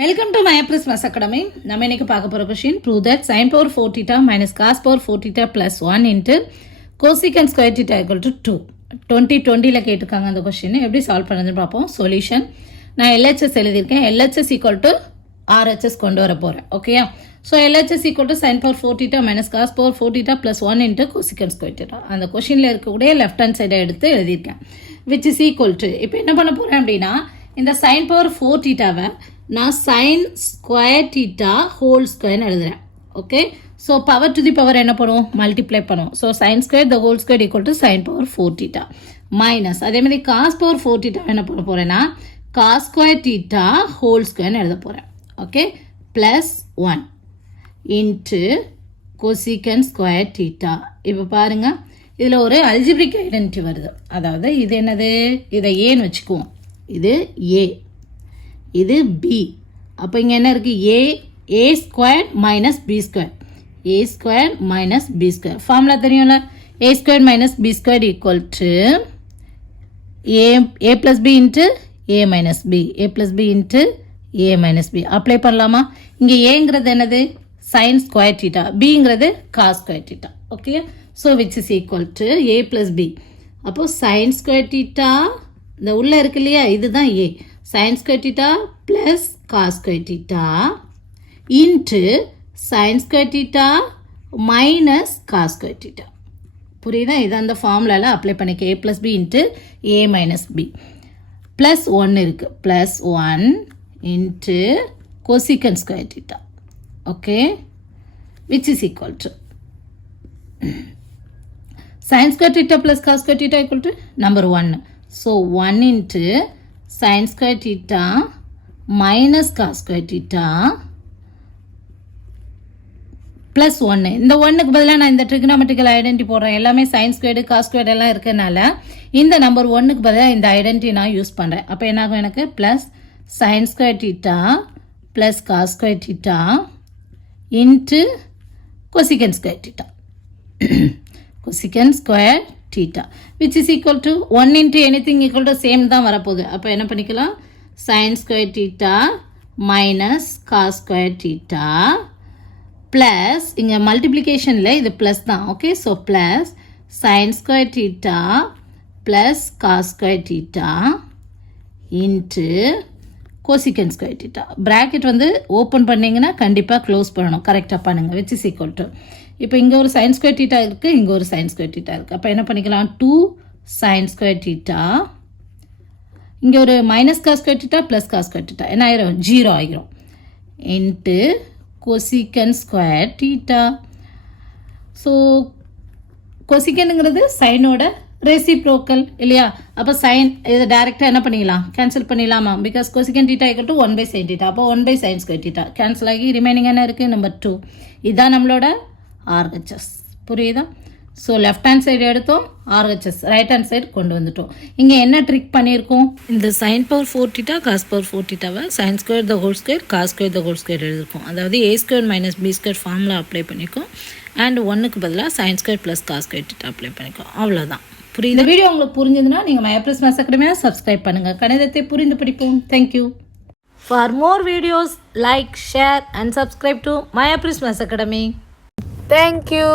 Welcome to மயப்ரிஸ் மஸ் academy. நம்ம இன்னைக்கு பார்க்க போகிற question prove that sin power 4 theta minus cos power 4 theta plus 1 into cosecant square theta equal to 2. 2020ல் கேட்டிருக்காங்க அந்த கொஷின். எப்படி சால்வ் பண்ணுறதுன்னு பார்ப்போம். சொல்யூஷன் நான் LHS எழுதியிருக்கேன். LHS equal to RHS கொண்டு வர போகிறேன். ஓகேயா? So LHS equal to sin power 4 theta minus cos power 4 theta plus 1 into cosecant square theta. அந்த கொஷினில் இருக்கக்கூடிய லெஃப்ட் ஹேண்ட் சைடை எடுத்து எழுதியிருக்கேன். which is equal to இப்போ என்ன பண்ண போகிறேன் அப்படின்னா இந்த sin power 4 thetaவை நான் sin square theta whole square எழுதுறேன். Okay, so power to the power என்ன பண்ணுவோம், மல்டிப்ளை பண்ணுவோம். So sin square the whole square equal to sin power 4 theta minus அதே மாதிரி cos power 4 theta என்ன பண்ண போகிறேன்னா cos square theta whole square எழுத போகிறேன். Okay, plus 1 into cosecant square theta. இப்போ பாருங்கள், இதில் ஒரு அல்ஜிப்ரிக் ஐடென்டிட்டி வருது. அதாவது இது என்னது, இதை ஏன்னு வச்சுக்குவோம். இது ஏ, இது பி. அப்போ இங்கே என்ன இருக்குது, A square minus B square, A square minus B square. Formula தெரியும்ல, A square minus B square equal to A plus B into A minus B, A plus B into A minus B. Apply பண்ணலாமா? இங்கே ஏங்கிறது என்னது, sine square theta, பிங்கிறது cos square theta. Okay, so which is equal to A plus B. அப்போது sine square theta இந்த உள்ளே இருக்கு இல்லையா, இதுதான் ஏ. sin square theta plus cos square theta into sin square theta minus cos square theta. புரியுதா? இது அந்த ஃபார்முலாவில் அப்ளை பண்ணிக்க. a plus b into a minus b plus 1 இருக்கு, plus 1 into cosecant square theta. Okay, which is equal to sin square theta plus cos square theta equal to number 1. So 1 into sin square theta minus cos square theta plus 1. இந்த 1க்கு பதிலாக நான் இந்த trigonometrical identity போடுறேன். எல்லாமே sin squared cos squared எல்லாம் இருக்கனால இந்த நம்பர் 1க்கு பதிலாக இந்த ஐடென்டி நான் யூஸ் பண்ணுறேன். அப்போ என்னாகும், எனக்கு plus sin square theta plus cos square theta into cosecant square theta cosecant square theta which is equal to 1 into anything equal to same தான் வரப்போகுது. அப்போ என்ன பண்ணிக்கலாம், sin square theta minus cos square theta plus இங்கே மல்டிப்ளிகேஷனில் இது plus தான். Okay, so plus sin square theta plus cos square theta into cosecant square theta. Bracket வந்து open பண்ணிங்கன்னா கண்டிப்பாக க்ளோஸ் பண்ணணும், கரெக்டாக பண்ணுங்கள். which is equal to இப்போ இங்கே ஒரு sin square theta இருக்குது, இங்கே ஒரு sin square theta இருக்குது. அப்போ என்ன பண்ணிக்கலாம், 2 sin square theta, இங்கே ஒரு minus cos square theta plus cos square theta என்ன ஆயிரும், 0 ஆகிரும், into cosecant square theta. So கொசிகன்ங்கிறது சைனோட ரெசிப்ரோக்கல் இல்லையா? அப்போ சைன் இதை டேரெக்டாக என்ன பண்ணிக்கலாம், கேன்சல் பண்ணிடலாமா? Because cosecant theta equal to 1 by sin theta. அப்போ 1 by sin square theta cancel ஆகி ரிமைனிங் என்ன இருக்குது, நம்பர் 2. இதுதான் நம்மளோட RHS. புரியுதா? ஸோ லெஃப்ட் ஹேண்ட் சைடு எடுத்தோம், RHS ரைட் ஹேண்ட் சைடு கொண்டு வந்துட்டோம். இங்கே என்ன ட்ரிக் பண்ணியிருக்கோம், இந்த sin power 4 theta cos power 4 thetaவை sin square the whole square cos square the whole square எழுதிருக்கோம். அதாவது a square minus b square formula apply பண்ணிக்கோம். And 1க்கு பதிலாக sin square plus cos square theta apply பண்ணிக்கோம். அவ்வளோதான். புரியுது? இந்த வீடியோ உங்களுக்கு புரிஞ்சதுன்னா நீங்கள் மயப்ரிஸ் மஸ் அகாடமியை சப்ஸ்கிரைப் பண்ணுங்கள். கணிதத்தை புரிந்து படிப்போம். Thank you. For more videos, like, share and subscribe to மயப்ரிஸ் மஸ் அகாடமி. Thank you.